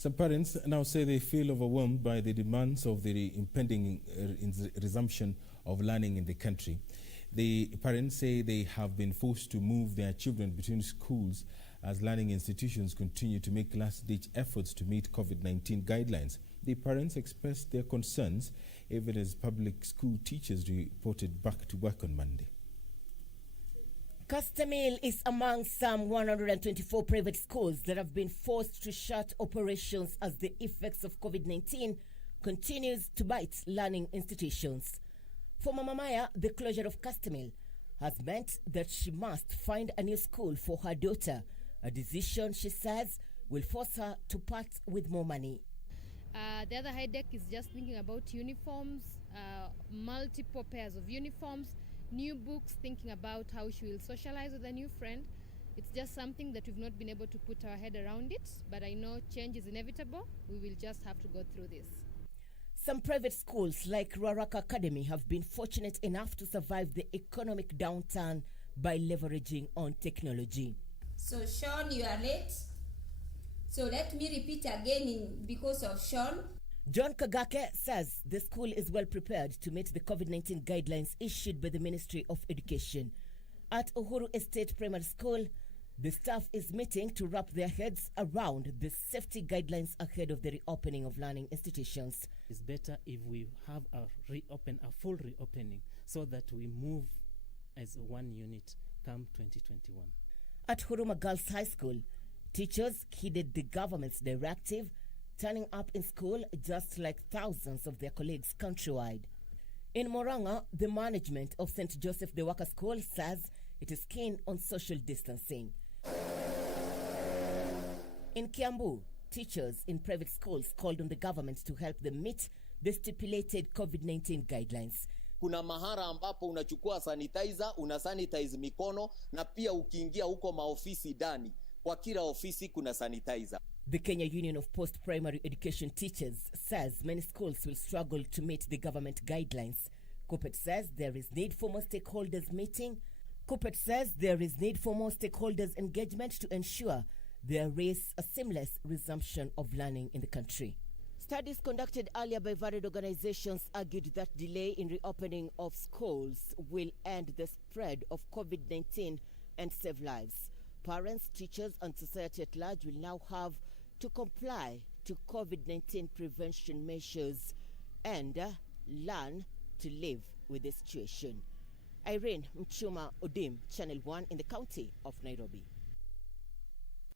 Some parents now say they feel overwhelmed by the demands of the impending resumption of learning in the country. The parents say they have been forced to move their children between schools as learning institutions continue to make last-ditch efforts to meet COVID-19 guidelines. The parents expressed their concerns even as public school teachers reported back to work on Monday. Customil is among some 124 private schools that have been forced to shut operations as the effects of COVID-19 continues to bite learning institutions. For Mama Maya, the closure of Customil has meant that she must find a new school for her daughter, a decision she says will force her to part with more money. The other headache is just thinking about uniforms, multiple pairs of uniforms, new books, thinking about how she will socialize with a new friend. It's just something that we've not been able to put our head around it, but I know change is inevitable. We will just have to go through this. Some private schools like Ruaraka Academy have been fortunate enough to survive the economic downturn by leveraging on technology. So Sean, you are late. So let me repeat again because of Sean. John Kagake says the school is well prepared to meet the COVID-19 guidelines issued by the Ministry of Education. At Uhuru Estate Primary School, the staff is meeting to wrap their heads around the safety guidelines ahead of the reopening of learning institutions. It's better if we have a full reopening, so that we move as one unit come 2021. At Huruma Girls High School, teachers heeded the government's directive, turning up in school just like thousands of their colleagues countrywide. In Moranga, the management of St. Joseph de Waka School says it is keen on social distancing. In Kiambu, teachers in private schools called on the government to help them meet the stipulated COVID-19 guidelines. Kuna mahara ambapo unachukua sanitizer, unasanitize mikono, na pia ukiingia huko maofisi ndani, kwa kila ofisi kuna sanitizer. The Kenya Union of Post-Primary Education Teachers says many schools will struggle to meet the government guidelines. Kupet says there is need for more stakeholders engagement to ensure there is a seamless resumption of learning in the country. Studies conducted earlier by varied organizations argued that delay in reopening of schools will end the spread of COVID-19 and save lives. Parents, teachers, and society at large will now have to comply to COVID-19 prevention measures and learn to live with the situation. Irene Mchuma Odim, Channel 1 in the county of Nairobi.